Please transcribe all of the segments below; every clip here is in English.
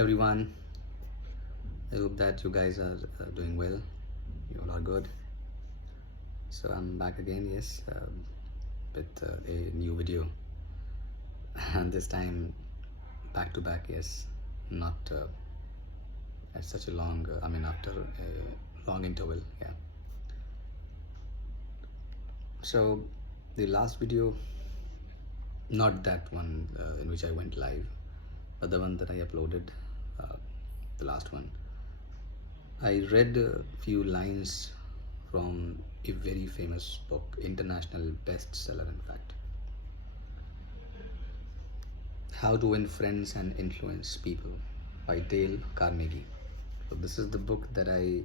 everyone. I hope that you guys are doing well. You all are good. So I'm back again, yes, with a new video, and this time back to back, yes, not at such a long. After a long interval, yeah. So the last video, not that one in which I went live, but the one that I uploaded, the last one. I read a few lines from a very famous book, international bestseller, in fact. How to Win Friends and Influence People by Dale Carnegie. So this is the book that I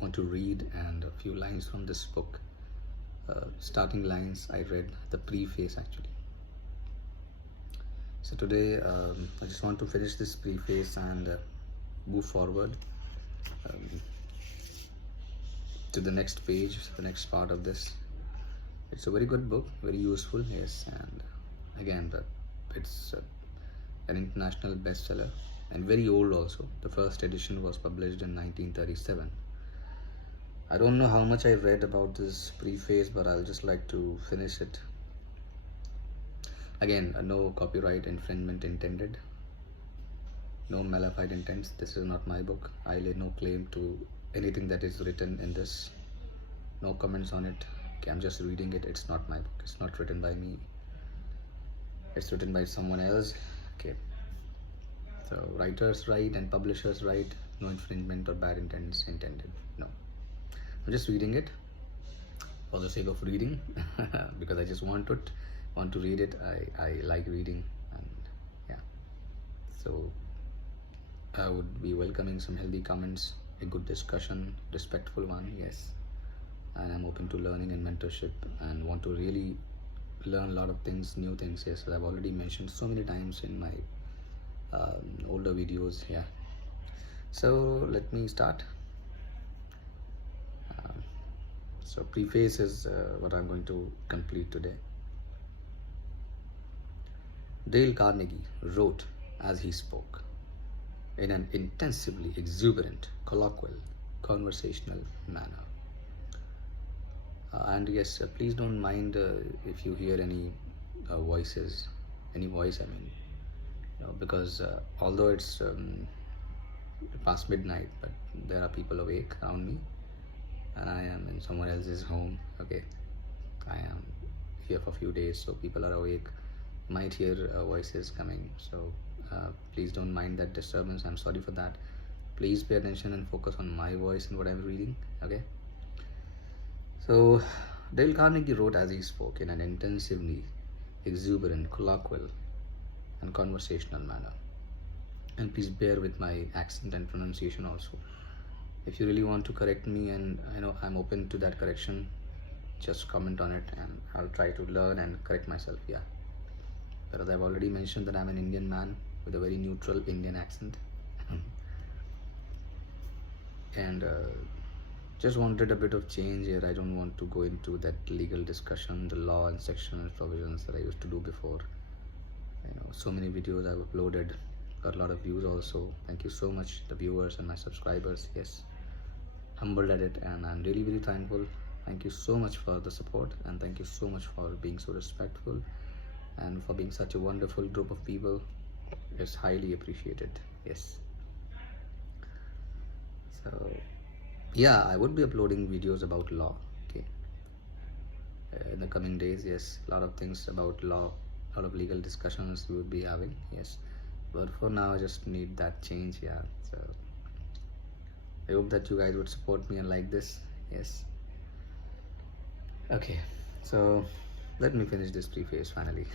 want to read, and a few lines from this book. Starting lines, I read the preface actually. So today I just want to finish this preface and move forward to the next page, the next part of this. It's a very good book, very useful, yes, and again, it's an international bestseller and very old also. The first edition was published in 1937. I don't know how much I read about this preface, but I'll just like to finish it. Again, no copyright infringement intended, no malefied intents. This is not my book. I lay no claim to anything that is written in this. No comments on it. Okay, I'm just reading it. It's not my book. It's not written by me. It's written by someone else. Okay. So writers write and publishers write. No infringement or bad intents intended. No. I'm just reading it for the sake of reading because I just want to read it. I like reading, and yeah. So I would be welcoming some healthy comments, a good discussion, respectful one, yes. And I'm open to learning and mentorship and want to really learn a lot of things, new things, yes. I've already mentioned so many times in my older videos, yeah. So let me start. So preface is what I'm going to complete today. Dale Carnegie wrote as he spoke, in an intensively exuberant, colloquial, conversational manner. And yes, please don't mind if you hear any voices, any voice, because although it's past midnight, but there are people awake around me, and I am in someone else's home. Okay, I am here for a few days, so people are awake, might hear voices coming, so please don't mind that disturbance. I'm sorry for that. Please pay attention and focus on my voice and what I'm reading. Okay, so Dale Carnegie wrote as he spoke, in an intensively exuberant, colloquial and conversational manner. And please bear with my accent and pronunciation also. If you really want to correct me, and I know I'm open to that correction, just comment on it and I'll try to learn and correct myself, yeah. But as I've already mentioned that I'm an Indian man with a very neutral Indian accent. And just wanted a bit of change here. I don't want to go into that legal discussion, the law and sectional provisions that I used to do before. So many videos I've uploaded, got a lot of views also. Thank you so much, the viewers and my subscribers. Yes, humbled at it, and I'm really very thankful. Thank you so much for the support, and thank you so much for being so respectful and for being such a wonderful group of people. It's highly appreciated. Yes. So yeah, I would be uploading videos about law, okay, in the coming days. Yes, a lot of things about law, a lot of legal discussions we would be having, yes. But for now I just need that change, yeah. So I hope that you guys would support me and like this, yes. Okay, so let me finish this preface finally.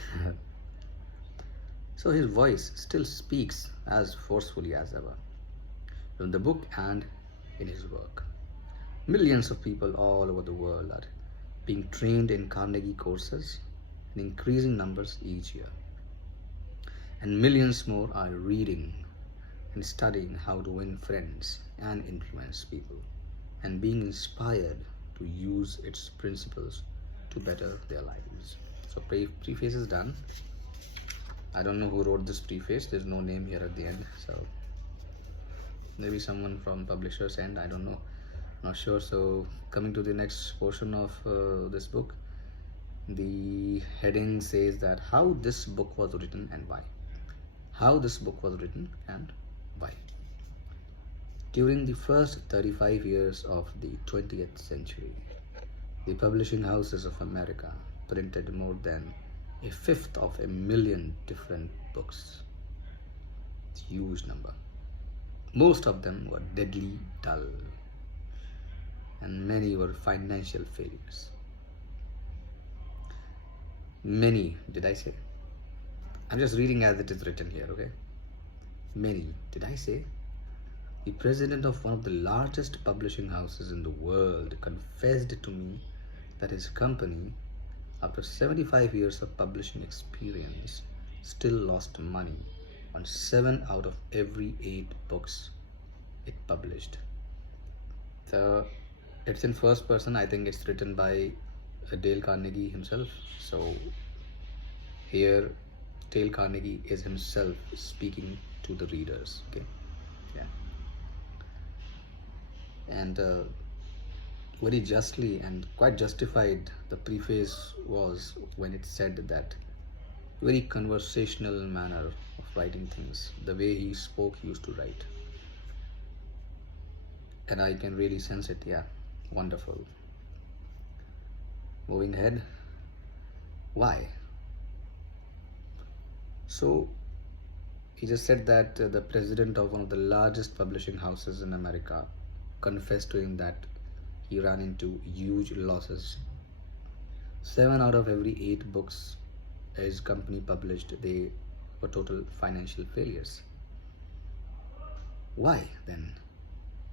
So his voice still speaks as forcefully as ever, from the book and in his work. Millions of people all over the world are being trained in Carnegie courses in increasing numbers each year. And millions more are reading and studying how to win friends and influence people, and being inspired to use its principles to better their lives. So preface is done. I don't know who wrote this preface. There's no name here at the end. So maybe someone from publisher's end, I don't know, not sure. So coming to the next portion of this book, the heading says that how this book was written and why. How this book was written and why. During the first 35 years of the 20th century, the publishing houses of America printed more than a fifth of a million different books. It's a huge number. Most of them were deadly dull, and many were financial failures. Many, did I say? I'm just reading as it is written here, okay? Many, did I say? The president of one of the largest publishing houses in the world confessed to me that his company, after 75 years of publishing experience, still lost money on 7 out of every 8 books it published. So it's in first person. I think it's written by Dale Carnegie himself. So here Dale Carnegie is himself speaking to the readers. Okay, yeah, and very justly and quite justified the preface was when it said that very conversational manner of writing things, the way he spoke, he used to write, and I can really sense it. Yeah, wonderful. Moving ahead, why? So he just said that the president of one of the largest publishing houses in America confessed to him that he ran into huge losses. 7 out of every 8 books his company published, they were total financial failures. Why then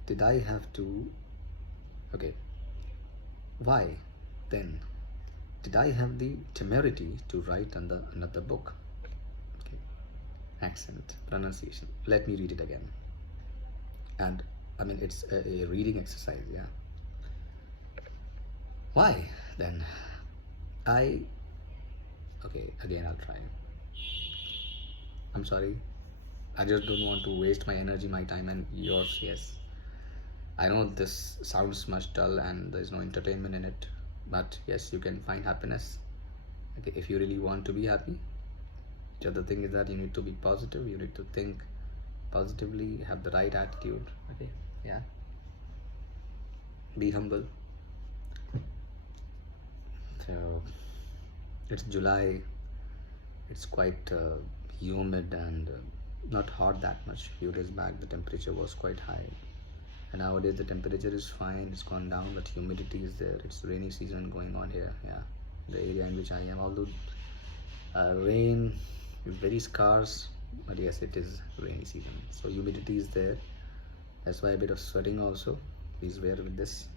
did I have to, okay, why then did I have the temerity to write another book? Okay. Accent, pronunciation. Let me read it again. And I mean, it's a reading exercise, yeah. Why then okay, again I'll try. I'm sorry. I just don't want to waste my energy, my time, and yours. Yes, I know this sounds much dull and there's no entertainment in it, but yes, you can find happiness. Okay, if you really want to be happy. The other thing is that you need to be positive. You need to think positively, have the right attitude. Okay, yeah. Be humble. So it's July. It's quite humid and not hot that much. A few days back the temperature was quite high, and nowadays the temperature is fine. It's gone down, but humidity is there. It's rainy season going on here. Yeah, the area in which I am, although rain is very scarce, but yes, it is rainy season, so humidity is there. That's why a bit of sweating also. Please bear with this.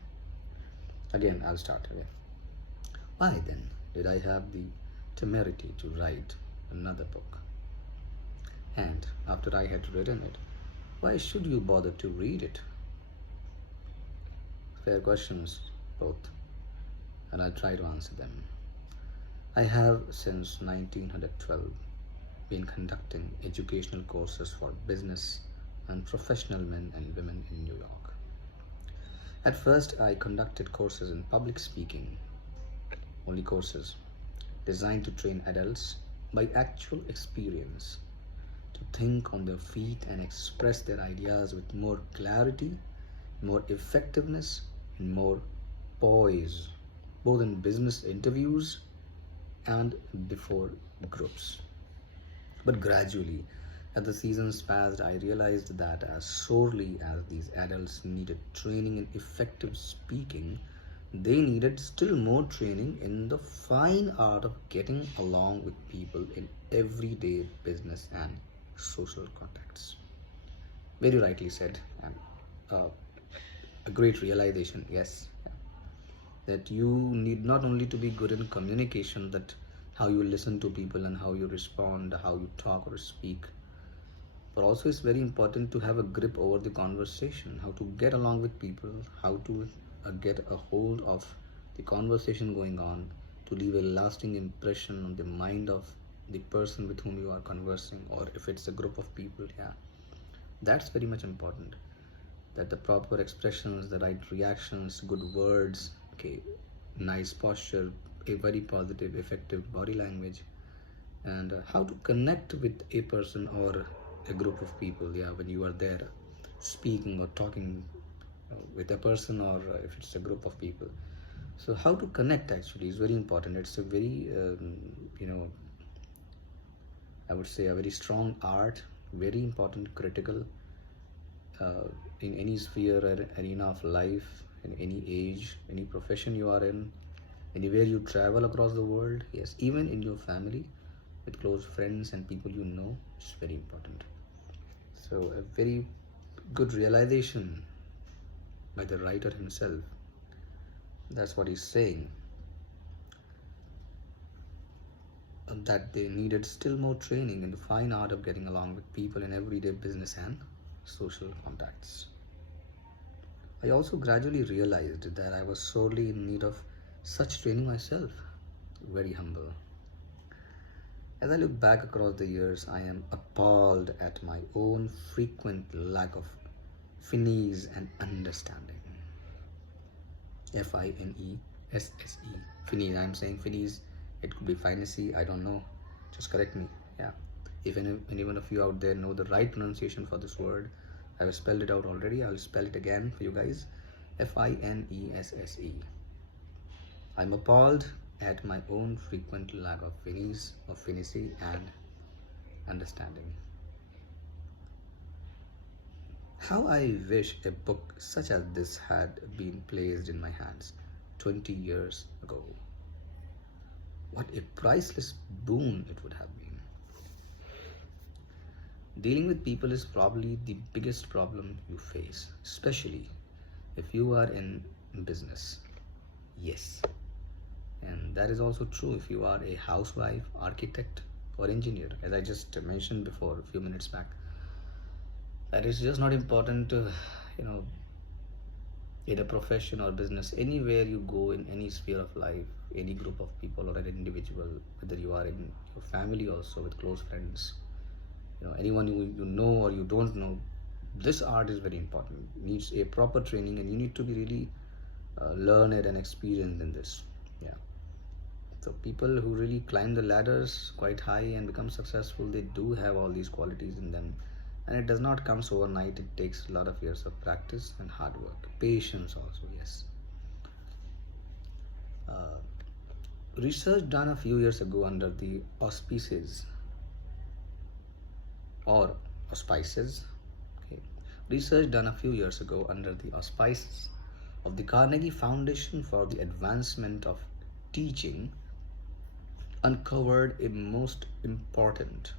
Again, I'll start. Okay. Why then did I have the temerity to write another book? And after I had written it, why should you bother to read it? Fair questions, both, and I'll try to answer them. I have since 1912 been conducting educational courses for business and professional men and women in New York. At first, I conducted courses in public speaking, only courses designed to train adults by actual experience to think on their feet and express their ideas with more clarity, more effectiveness, and more poise, both in business interviews and before groups. But gradually, as the seasons passed, I realized that as sorely as these adults needed training in effective speaking, they needed still more training in the fine art of getting along with people in everyday business and social contexts. Very rightly said, and a great realization, yes, that you need not only to be good in communication, that how you listen to people and how you respond, how you talk or speak, but also it's very important to have a grip over the conversation, how to get along with people, how to get a hold of the conversation going on, to leave a lasting impression on the mind of the person with whom you are conversing, or if it's a group of people. Yeah, that's very much important. that the proper expressions, the right reactions, good words, okay, nice posture, a very positive, effective body language, and how to connect with a person or a group of people. Yeah, when you are there speaking or talking with a person, or if it's a group of people. So how to connect actually is very important. It's a very I would say a very strong art, very important, critical, in any sphere or arena of life, in any age, any profession you are in, anywhere you travel across the world. Yes, even in your family, with close friends and people you know, it's very important. So a very good realization by the writer himself. That's what he's saying, that they needed still more training in the fine art of getting along with people in everyday business and social contacts. I also gradually realized that I was sorely in need of such training myself. Very humble. As I look back across the years, I am appalled at my own frequent lack of finesse and understanding. Finesse. Finesse. I'm saying finesse. It could be finesse. I don't know. Just correct me. Yeah. If anyone of you out there know the right pronunciation for this word, I have spelled it out already. I'll spell it again for you guys. Finesse. I'm appalled at my own frequent lack of finesse and understanding. How I wish a book such as this had been placed in my hands 20 years ago. What a priceless boon it would have been. Dealing with people is probably the biggest problem you face, especially if you are in business. Yes. And that is also true if you are a housewife, architect, or engineer, as I just mentioned before a few minutes back. That is just not important to, in a profession or business, anywhere you go, in any sphere of life, any group of people or an individual, whether you are in your family also with close friends, anyone you know or you don't know, this art is very important. It needs a proper training, and you need to be really learned and experienced in this. Yeah. So people who really climb the ladders quite high and become successful, they do have all these qualities in them. And it does not come overnight. It takes a lot of years of practice and hard work. Patience also, yes. Research done a few years ago under the auspices or auspices. Okay. Research done a few years ago under the auspices of the Carnegie Foundation for the Advancement of Teaching uncovered a most important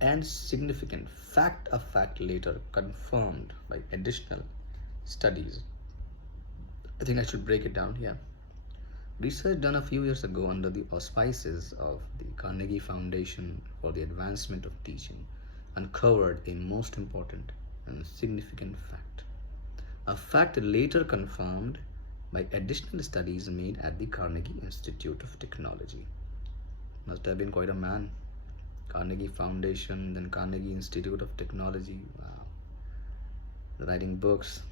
and significant fact, a fact later confirmed by additional studies. I think I should break it down here. Research done a few years ago under the auspices of the Carnegie Foundation for the Advancement of Teaching uncovered a most important and significant fact. A fact later confirmed by additional studies made at the Carnegie Institute of Technology. Must have been quite a man. Carnegie Foundation, then Carnegie Institute of Technology. Wow. Writing books.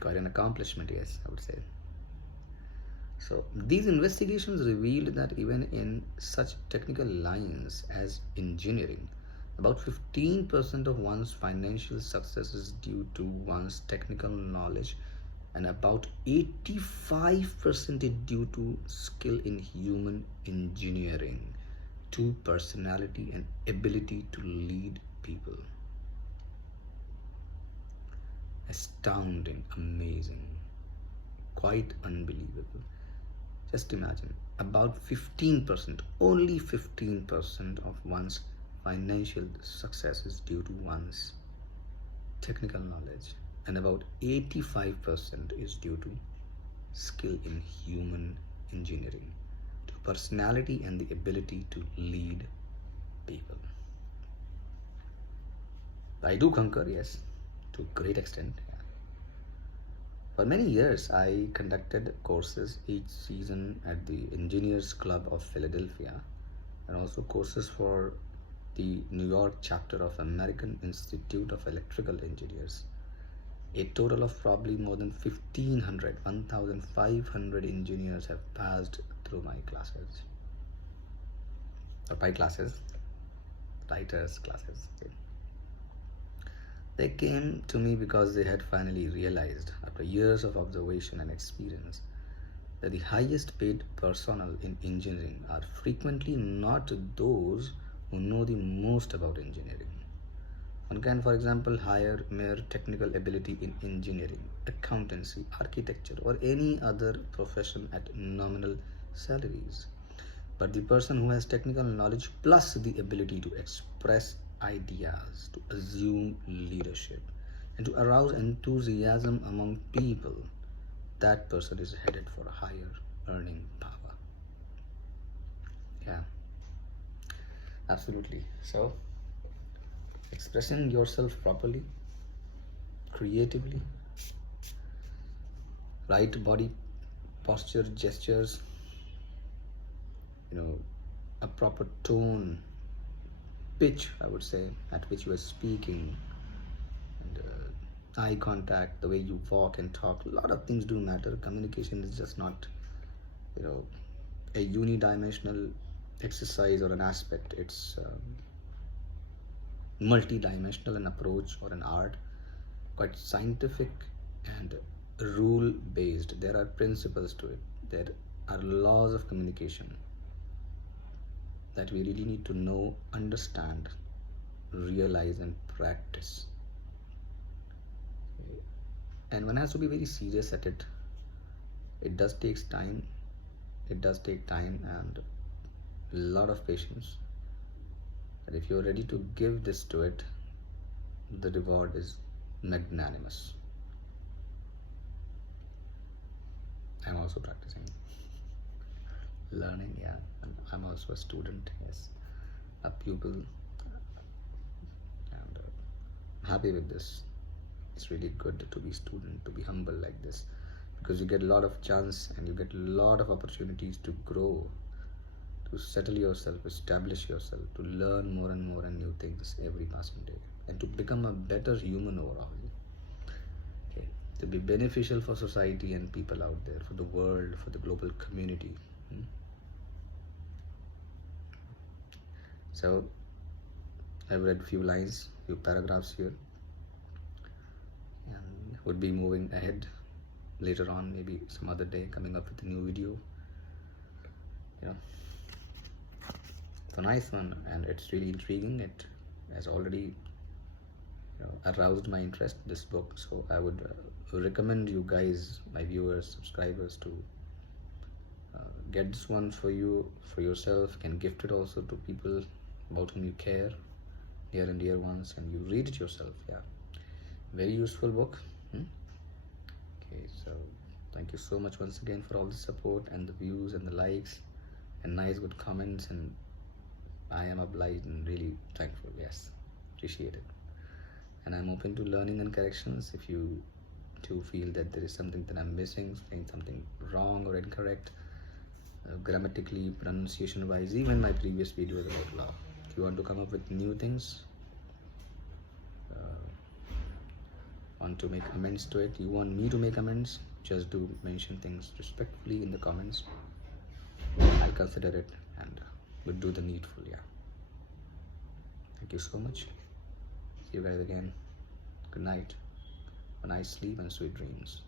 Quite an accomplishment, yes, I would say. So these investigations revealed that even in such technical lines as engineering, about 15% of one's financial success is due to one's technical knowledge, and about 85% is due to skill in human engineering, to personality and ability to lead people. Astounding, amazing, quite unbelievable. Just imagine, about 15%, only 15% of one's financial success is due to one's technical knowledge, and about 85% is due to skill in human engineering, to personality and the ability to lead people. I do concur, yes, to a great extent. Yeah. For many years, I conducted courses each season at the Engineers Club of Philadelphia, and also courses for the New York chapter of American Institute of Electrical Engineers. A total of probably more than 1,500 engineers have passed through my classes. Or by classes, writers' classes. Okay. They came to me because they had finally realized, after years of observation and experience, that the highest paid personnel in engineering are frequently not those who know the most about engineering. One can, for example, hire mere technical ability in engineering, accountancy, architecture, or any other profession at nominal salaries. But the person who has technical knowledge plus the ability to express ideas, to assume leadership, and to arouse enthusiasm among people, that person is headed for a higher earning power. Yeah, absolutely. So, expressing yourself properly, creatively, right body posture, gestures, a proper tone, pitch, I would say, at which you are speaking, and eye contact, the way you walk and talk. A lot of things do matter. Communication is just not, a unidimensional exercise or an aspect. It's multi-dimensional, an approach or an art, quite scientific and rule based. There are principles to it. There are laws of communication that we really need to know, understand, realize, and practice. And one has to be very serious at it. It does take time. It does take time and a lot of patience. And if you're ready to give this to it, the reward is magnanimous. I'm also practicing, learning, yeah. And I'm also a student, yes, a pupil, and happy with this. It's really good to be student, to be humble like this, because you get a lot of chance and you get a lot of opportunities to grow, to settle yourself, establish yourself, to learn more and more and new things every passing day, and to become a better human overall. Okay, to be beneficial for society and people out there, for the world, for the global community. So I've read few lines, few paragraphs here, and would be moving ahead later on, maybe some other day, coming up with a new video. It's a nice one and it's really intriguing. It has already aroused my interest, this book. So I would recommend you guys, my viewers, subscribers, to get this one for you, for yourself. You can gift it also to people about whom you care, near and dear ones, and you read it yourself. Yeah, very useful book. Okay, so thank you so much once again for all the support and the views and the likes and nice good comments, and I am obliged and really thankful. Yes, appreciate it. And I'm open to learning and corrections. If you do feel that there is something that I'm missing, saying something wrong or incorrect, grammatically, pronunciation wise, even my previous videos about law, if you want to come up with new things, want to make amends to it, you want me to make amends, just do mention things respectfully in the comments. I'll consider it and would do the needful. Yeah, thank you so much. See you guys again. Good night, a nice sleep and sweet dreams.